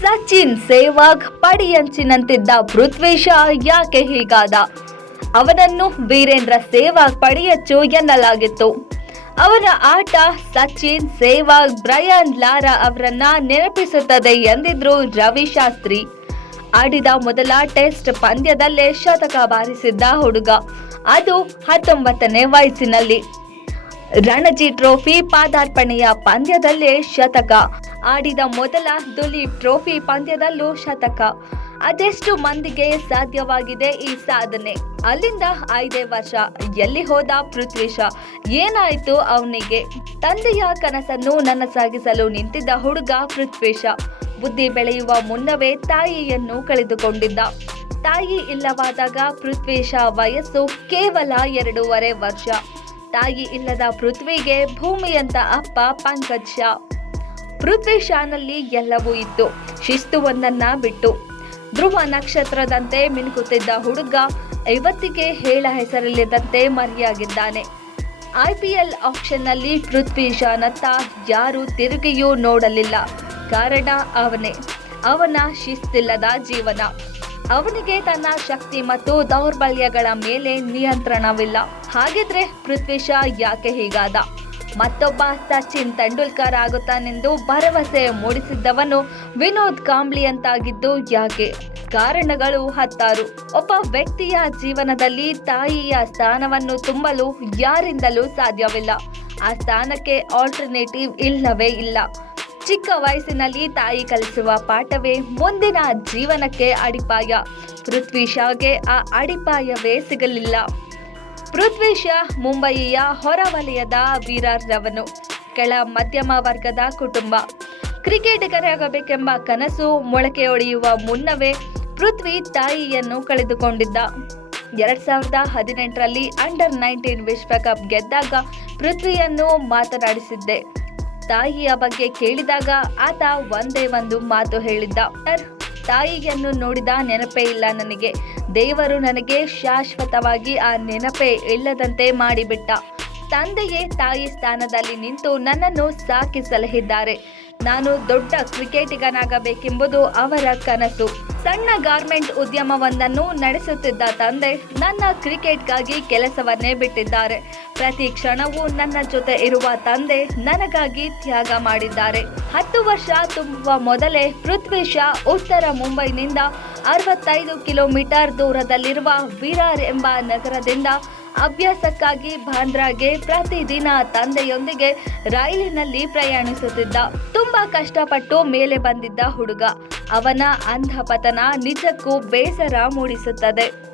ಸಚಿನ್ ಸೇವಾಗ್ ಪಡಿಯಂಚಿನಂತಿದ್ದ ಪೃಥ್ವೇಶ ಯಾಕೆ ಹೀಗಾದ? ಅವನನ್ನು ವೀರೇಂದ್ರ ಸೇವಾಗ್ ಪಡಿಯಚ್ಚು ಎನ್ನಲಾಗಿತ್ತು. ಅವರ ಆಟ ಸಚಿನ್ ಸೇವಾಗ್ ಬ್ರಯಾನ್ ಲಾರಾ ಅವರನ್ನ ನೆನಪಿಸುತ್ತದೆ ಎಂದಿದ್ರು ರವಿ ಶಾಸ್ತ್ರಿ. ಆಡಿದ ಮೊದಲ ಟೆಸ್ಟ್ ಪಂದ್ಯದಲ್ಲೇ ಶತಕ ಬಾರಿಸಿದ್ದ ಹುಡುಗ. ಅದು ಹತ್ತೊಂಬತ್ತನೇ ವಯಸ್ಸಿನಲ್ಲಿ. ರಣಜಿ ಟ್ರೋಫಿ ಪಾದಾರ್ಪಣೆಯ ಪಂದ್ಯದಲ್ಲೇ ಶತಕ. ಆಡಿದ ಮೊದಲ ದುಲೀಪ್ ಟ್ರೋಫಿ ಪಂದ್ಯದಲ್ಲೂ ಶತಕ. ಅದೆಷ್ಟು ಮಂದಿಗೆ ಸಾಧ್ಯವಾಗಿದೆ ಈ ಸಾಧನೆ? ಅಲ್ಲಿಂದ ಐದೇ ವರ್ಷ. ಎಲ್ಲಿ ಹೋದ ಪೃಥ್ವೀಶ? ಏನಾಯಿತು ಅವನಿಗೆ? ತಂದೆಯ ಕನಸನ್ನು ನನಸಾಗಿಸಲು ನಿಂತಿದ್ದ ಹುಡುಗ ಪೃಥ್ವೀಶ. ಬುದ್ಧಿ ಬೆಳೆಯುವ ಮುನ್ನವೇ ತಾಯಿಯನ್ನು ಕಳೆದುಕೊಂಡಿದ್ದ. ತಾಯಿ ಇಲ್ಲವಾದಾಗ ಪೃಥ್ವೀಶ ವಯಸ್ಸು ಕೇವಲ ಎರಡೂವರೆ ವರ್ಷ. ತಾಯಿ ಇಲ್ಲದ ಪೃಥ್ವಿಗೆ ಭೂಮಿಯಂತ ಅಪ್ಪ ಪಂಕಜ್ ಶಾ. ಪೃಥ್ವಿ ಶಾನಲ್ಲಿ ಎಲ್ಲವೂ ಇತ್ತು ಶಿಸ್ತು ಒಂದನ್ನ ಬಿಟ್ಟು ಧ್ರುವ ನಕ್ಷತ್ರದಂತೆ ಮಿನುಕುತ್ತಿದ್ದ ಹುಡುಗ ಐವತ್ತಿಗೆ ಹೇಳ ಹೆಸರಿಲ್ಲದಂತೆ ಮರೆಯಾಗಿದ್ದಾನೆ. ಐಪಿಎಲ್ ಆಕ್ಷನ್ನಲ್ಲಿ ಪೃಥ್ವಿ ಶಾನತ್ತ ಯಾರು ತಿರುಗಿಯೂ ನೋಡಲಿಲ್ಲ. ಕಾರಣ ಅವನೇ. ಅವನ ಶಿಸ್ತಿಲ್ಲದ ಜೀವನ. ಅವನಿಗೆ ತನ್ನ ಶಕ್ತಿ ಮತ್ತು ದೌರ್ಬಲ್ಯಗಳ ಮೇಲೆ ನಿಯಂತ್ರಣವಿಲ್ಲ. ಹಾಗಿದ್ರೆ ಪೃಥ್ವಿ ಶಾ ಯಾಕೆ ಹೀಗಾದ? ಮತ್ತೊಬ್ಬ ಸಚಿನ್ ತೆಂಡೂಲ್ಕರ್ ಆಗುತ್ತಾನೆಂದು ಭರವಸೆ ಮೂಡಿಸಿದ್ದವನು ವಿನೋದ್ ಕಾಂಬ್ಲಿ ಅಂತಾಗಿದ್ದು ಯಾಕೆ? ಕಾರಣಗಳು ಹತ್ತಾರು. ಒಬ್ಬ ವ್ಯಕ್ತಿಯ ಜೀವನದಲ್ಲಿ ತಾಯಿಯ ಸ್ಥಾನವನ್ನು ತುಂಬಲು ಯಾರಿಂದಲೂ ಸಾಧ್ಯವಿಲ್ಲ. ಆ ಸ್ಥಾನಕ್ಕೆ ಆಲ್ಟರ್ನೇಟಿವ್ ಇಲ್ಲವೇ ಇಲ್ಲ. ಚಿಕ್ಕ ವಯಸ್ಸಿನಲ್ಲಿ ತಾಯಿ ಕಲಿಸುವ ಪಾಠವೇ ಮುಂದಿನ ಜೀವನಕ್ಕೆ ಅಡಿಪಾಯ. ಪೃಥ್ವಿ ಶಾಗೆ ಆ ಅಡಿಪಾಯವೇ ಸಿಗಲಿಲ್ಲ. ಪೃಥ್ವಿ ಶಾ ಮುಂಬಯಿಯ ಹೊರವಲಯದ ವೀರರವನು ಕೆಳ ಮಧ್ಯಮ ವರ್ಗದ ಕುಟುಂಬ. ಕ್ರಿಕೆಟಿಗರಾಗಬೇಕೆಂಬ ಕನಸು ಮೊಳಕೆಯೊಡೆಯುವ ಮುನ್ನವೇ ಪೃಥ್ವಿ ತಾಯಿಯನ್ನು ಕಳೆದುಕೊಂಡಿದ್ದ. ಎರಡ್ ಸಾವಿರದ ಹದಿನೆಂಟರಲ್ಲಿ ಅಂಡರ್ ನೈನ್ಟೀನ್ ವಿಶ್ವಕಪ್ ಗೆದ್ದಾಗ ಪೃಥ್ವಿಯನ್ನು ಮಾತನಾಡಿಸಿದ್ದೆ. ತಾಯಿಯ ಬಗ್ಗೆ ಕೇಳಿದಾಗ ಆತ ಒಂದೇ ಒಂದು ಮಾತು ಹೇಳಿದ್ದ. "ಸರ್, ತಾಯಿಯನ್ನು ನೋಡಿದ ನೆನಪೇ ಇಲ್ಲ ನನಗೆ. ದೇವರು ನನಗೆ ಶಾಶ್ವತವಾಗಿ ಆ ನೆನಪೇ ಇಲ್ಲದಂತೆ ಮಾಡಿಬಿಟ್ಟ. ತಂದೆಯೇ ತಾಯಿ ಸ್ಥಾನದಲ್ಲಿ ನಿಂತು ನನ್ನನ್ನು ಸಾಕಿ ಸಲಹಿದ್ದಾರೆ ನಾನು ದೊಡ್ಡ ಕ್ರಿಕೆಟಿಗನಾಗಬೇಕೆಂಬುದು ಅವರ ಕನಸು. ಸಣ್ಣ ಗಾರ್ಮೆಂಟ್ ಉದ್ಯಮವೊಂದನ್ನು ನಡೆಸುತ್ತಿದ್ದ ತಂದೆ ನನ್ನ ಕ್ರಿಕೆಟ್ಗಾಗಿ ಕೆಲಸವನ್ನೇ ಬಿಟ್ಟಿದ್ದಾರೆ. ಪ್ರತಿ ಕ್ಷಣವೂ ನನ್ನ ಜೊತೆ ಇರುವ ತಂದೆ ನನಗಾಗಿ ತ್ಯಾಗ ಮಾಡಿದ್ದಾರೆ. ಹತ್ತು ವರ್ಷ ತುಂಬುವ ಮೊದಲೇ ಪೃಥ್ವಿ ಶಾ ಉತ್ತರ ಮುಂಬೈನಿಂದ ಅರವತ್ತೈದು ಕಿಲೋಮೀಟರ್ ದೂರದಲ್ಲಿರುವ ವಿರಾರ್ ಎಂಬ ನಗರದಿಂದ ಅಭ್ಯಾಸಕ್ಕಾಗಿ ಬಾಂದ್ರಾಗೆ ಪ್ರತಿದಿನ ತಂದೆಯೊಂದಿಗೆ ರೈಲಿನಲ್ಲಿ ಪ್ರಯಾಣಿಸುತ್ತಿದ್ದ ತುಂಬಾ ಕಷ್ಟಪಟ್ಟು ಮೇಲೆ ಬಂದಿದ್ದ ಹುಡುಗ. ಅವನ ಅಂಧಪತನ ನಿಜಕ್ಕೂ ಬೇಸರ ಮೂಡಿಸುತ್ತದೆ.